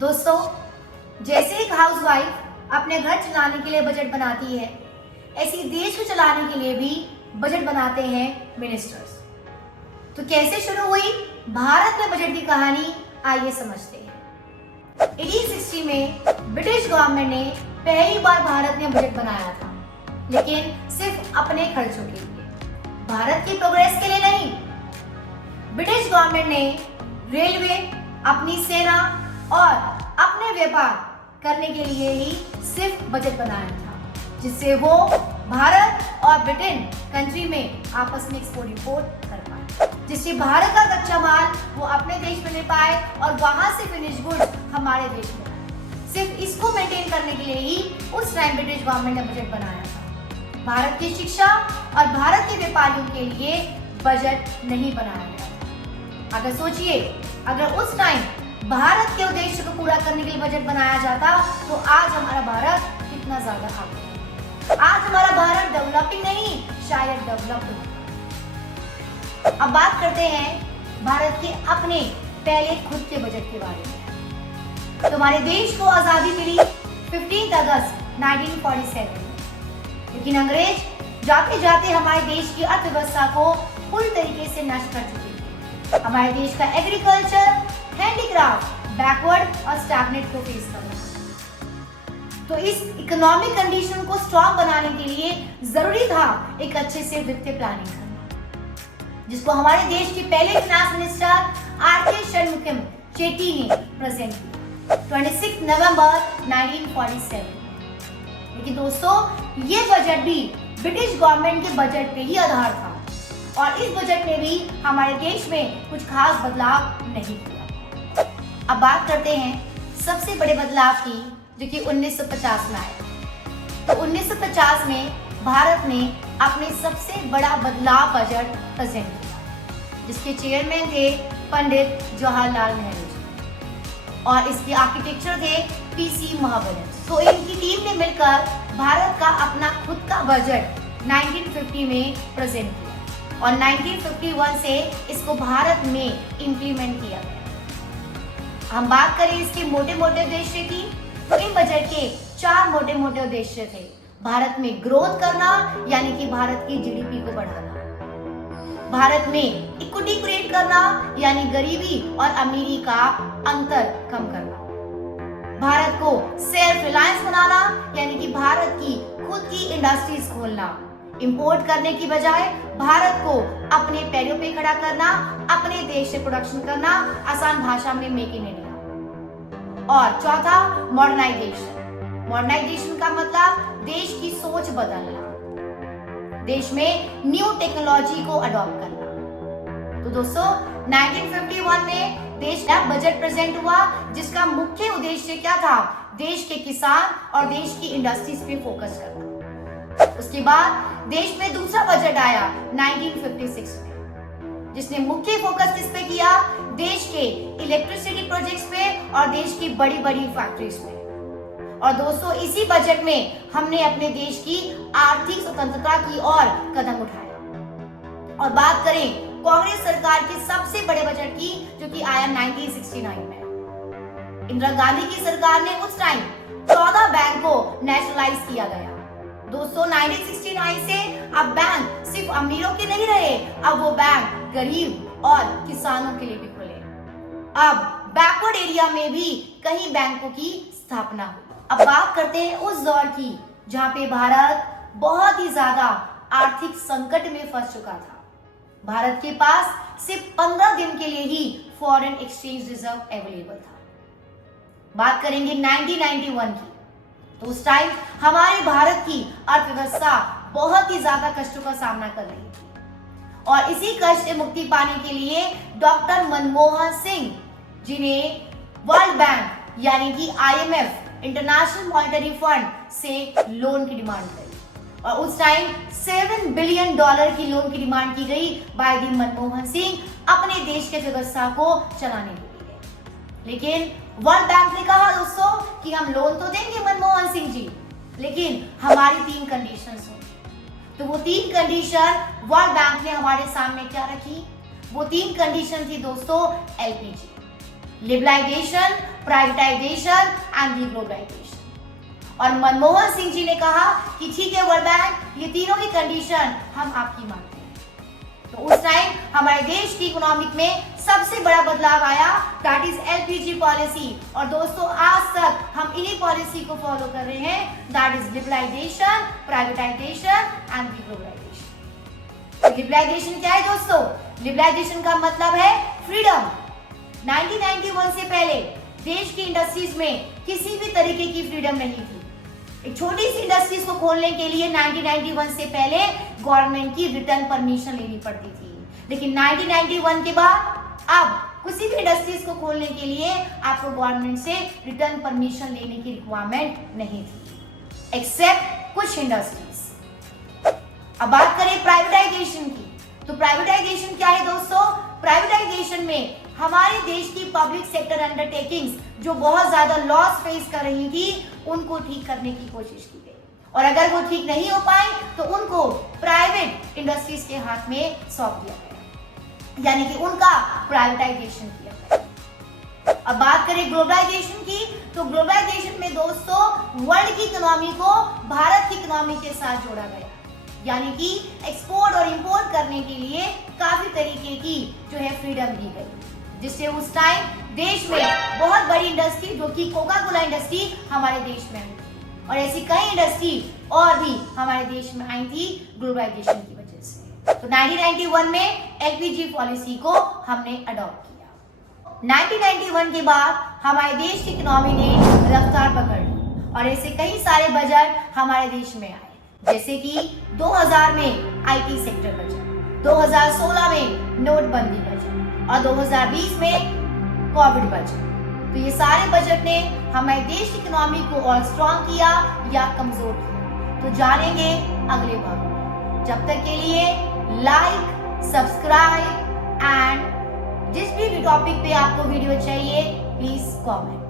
दोस्तों, जैसे एक हाउसवाइफ अपने घर चलाने के लिए बजट बनाती है, ऐसे देश को चलाने के लिए भी बजट बनाते हैं मिनिस्टर्स। तो कैसे शुरू हुई भारत में बजट की कहानी, आइए समझते हैं। 1860 में ब्रिटिश गवर्नमेंट ने पहली बार भारत में बजट बनाया था, लेकिन सिर्फ अपने खर्चों के लिए, भारत की प्रोग्रेस के लिए नहीं। ब्रिटिश गवर्नमेंट ने रेलवे, अपनी सेना और अपने व्यापार करने के लिए ही सिर्फ बजट बनाया था, जिससे वो भारत और ब्रिटेन कंट्री में आपस में एक्सपोर्ट इंपोर्ट कर पाए, जिससे भारत का कच्चा माल वो अपने देश में ले पाए और वहां से फिनिश गुड्स हमारे देश में आए। सिर्फ इसको मेंटेन करने के लिए ही उस टाइम ब्रिटिश गवर्नमेंट ने बजट बनाया था। भारत की शिक्षा और भारत के व्यापारियों के लिए बजट नहीं बनाया गया। अगर सोचिए, अगर उस टाइम भारत के उद्देश्य को पूरा करने के लिए बजट बनाया जाता तो आज हमारा भारत कितना ज्यादा आगे है। आज हमारा भारत डेवलपिंग नहीं, शायद डेवलप्ड होता। अब बात करते हैं भारत के अपने पहले खुद के बजट के बारे में। तो हमारे देश को आजादी मिली 15 अगस्त 1947 में, लेकिन अंग्रेज जाते जाते हमारे देश की अर्थव्यवस्था को पूरी तरीके से नष्ट कर चुके थे। हमारे देश का एग्रीकल्चर, हैंडीक्राफ्ट बैकवर्ड और स्टैग्नेट को फेस कर रहा है। तो इस इकोनॉमिक कंडीशन को स्ट्रॉन्ग बनाने के लिए जरूरी था एक अच्छे से वित्तीय प्लानिंग करना, जिसको हमारे देश के पहले finance minister R K. Shanmukham Chetty ने प्रेजेंट किया 26 नवंबर 1947। लेकिन दोस्तों, ये बजट भी ब्रिटिश गवर्नमेंट के बजट पे ही आधार था और इस बजट में भी हमारे देश में कुछ खास बदलाव नहीं किया। अब बात करते हैं सबसे बड़े बदलाव की, जो कि 1950 में आया। तो 1950 में भारत ने अपने सबसे बड़ा बदलाव बजट प्रेजेंट किया, जिसके चेयरमैन थे पंडित जवाहरलाल नेहरू जी और इसके आर्किटेक्चर थे पी.सी. महाबलेश्वर। तो इनकी टीम ने मिलकर भारत का अपना खुद का बजट 1950 में प्रेजेंट किया और 1951 से इसको भारत में इंप्लीमेंट किया गया। हम बात करें इसके मोटे मोटे उद्देश्य की, तो इन बजट के 4 मोटे मोटे उद्देश्य थे। भारत में ग्रोथ करना, यानी कि भारत की जीडीपी को बढ़ाना, भारत में इक्विटी क्रिएट करना, यानी गरीबी और अमीरी का अंतर कम करना, भारत को सेल्फ रिलायंस बनाना, यानी कि भारत की खुद की इंडस्ट्रीज खोलना, इंपोर्ट करने की बजाय भारत को अपने पैरों पे खड़ा करना, अपने देश से प्रोडक्शन करना, आसान भाषा में मेक इन इंडिया। और चौथा, मॉडर्नाइजेशन। मॉडर्नाइजेशन का मतलब देश की सोच बदलना, देश में न्यू टेक्नोलॉजी को अडॉप्ट करना। तो दोस्तों, 1951 में देश का बजट प्रेजेंट हुआ, जिसका मुख्य उद्देश्य क्या था? देश के किसान और देश की इंडस्ट्रीज पे फोकस करना। उसके बाद देश में दूसरा बजट आया 1956 में, जिसने मुख्य फोकस किस पे किया? देश के इलेक्ट्रिसिटी प्रोजेक्ट्स पे और देश की बड़ी बड़ी फैक्ट्रीज पे। और दोस्तों, इसी बजट में हमने अपने देश की आर्थिक स्वतंत्रता की ओर कदम उठाया। और बात करें कांग्रेस सरकार के सबसे बड़े बजट की, जो कि आया 1969 में। इंदिरा गांधी की सरकार ने उस टाइम 14 बैंक को नेशनलाइज किया गया। दोस्तों, 1969 से अब बैंक सिर्फ अमीरों के नहीं रहे, अब वो बैंक गरीब और किसानों के लिए भी खुले। अब बैकवर्ड एरिया में भी कई बैंकों की स्थापना हुई। अब बात करते हैं उस दौर की, जहां पे भारत बहुत ही ज्यादा आर्थिक संकट में फंस चुका था। भारत के पास सिर्फ 15 दिन के लिए ही फॉरेन एक्सचेंज रिजर्व अवेलेबल था। बात करेंगे 1991 की, तो उस टाइम हमारे भारत की अर्थव्यवस्था बहुत ही ज्यादा कष्टों का सामना कर रही थी और इसी कष्ट से मुक्ति पाने के लिए डॉक्टर मनमोहन सिंह जी ने वर्ल्ड बैंक यानी कि IMF इंटरनेशनल मॉनेटरी फंड से लोन की डिमांड करी और उस टाइम $7 बिलियन की लोन की डिमांड की गई बाय दी मनमोहन सिंह अपने देश की व्यवस्था को चलाने के लिए। लेकिन वर्ल्ड बैंक ने कहा दोस्तों कि हम लोन तो देंगे मनमोहन सिंह जी, लेकिन हमारी 3 कंडीशंस होंगी। तो वो 3 कंडीशन वर्ल्ड बैंक ने हमारे सामने क्या रखी? वो 3 कंडीशन थी दोस्तों, LPG लिबरलाइजेशन, प्राइवेटाइजेशन एंड डिग्लोबलाइजेशन। और मनमोहन सिंह जी ने कहा कि ठीक है वर्ल्ड बैंक, ये तीनों की कंडीशन हम आपकी मानते हैं। तो उस टाइम हमारे देश की इकोनॉमिक में सबसे बड़ा बदलाव आया, दैट इज एलपीजी पॉलिसी। और दोस्तों आज तक हम इन्हीं पॉलिसी को फॉलो कर रहे हैं, that is liberalisation, privatisation and deglobalisation. Liberalisation क्या है दोस्तों? लिबरलाइजेशन का मतलब है फ्रीडम। 1991 से पहले देश की इंडस्ट्रीज में किसी भी तरीके की फ्रीडम नहीं थी। एक छोटी सी इंडस्ट्रीज को खोलने के लिए 1991 से पहले गवर्नमेंट की रिटर्न परमिशन लेनी पड़ती थी, लेकिन 1991 के बाद अब किसी भी इंडस्ट्रीज को खोलने के लिए आपको गवर्नमेंट से रिटर्न परमिशन लेने की रिक्वायरमेंट नहीं थी, एक्सेप्ट कुछ इंडस्ट्रीज। अब बात करें प्राइवेटाइजेशन की, तो प्राइवेटाइजेशन क्या है दोस्तों? प्राइवेटाइजेशन में हमारे देश की पब्लिक सेक्टर अंडरटेकिंग्स जो बहुत ज्यादा लॉस फेस कर रही थी, उनको ठीक करने की कोशिश की गई, और अगर वो ठीक नहीं हो पाए तो उनको प्राइवेट इंडस्ट्रीज के हाथ में सौंप दिया गया, यानी कि उनका प्राइवेटाइजेशन किया गया। अब बात करें ग्लोबलाइजेशन की, तो ग्लोबलाइजेशन में दोस्तों वर्ल्ड की इकोनॉमी को भारत की इकोनॉमी के साथ जोड़ा गया, यानी कि एक्सपोर्ट और इंपोर्ट करने के लिए काफी तरीके की जो है फ्रीडम दी गई, जिससे उस टाइम देश में बहुत बड़ी इंडस्ट्री जो कि कोका कोला इंडस्ट्री हमारे देश में आई, और ऐसी कई इंडस्ट्री और भी हमारे देश में आई थी ग्लोबलाइजेशन की वजह से। तो 1991 में एलपीजी पॉलिसी को हमने अडॉप्ट किया। 1991 के बाद हमारे देश की इकोनॉमी ने रफ्तार पकड़ ली और ऐसे कई सारे बजट हमारे देश में आए, जैसे कि 2000 में आईटी सेक्टर बजट, 2016 में नोटबंदी बजट और 2020 में कोविड बजट। तो ये सारे बजट ने हमारे देश की इकोनॉमी को और स्ट्रॉन्ग किया या कमजोर किया, तो जानेंगे अगले भाग में। जब तक के लिए लाइक, सब्सक्राइब एंड जिस भी टॉपिक पे आपको वीडियो चाहिए प्लीज कमेंट।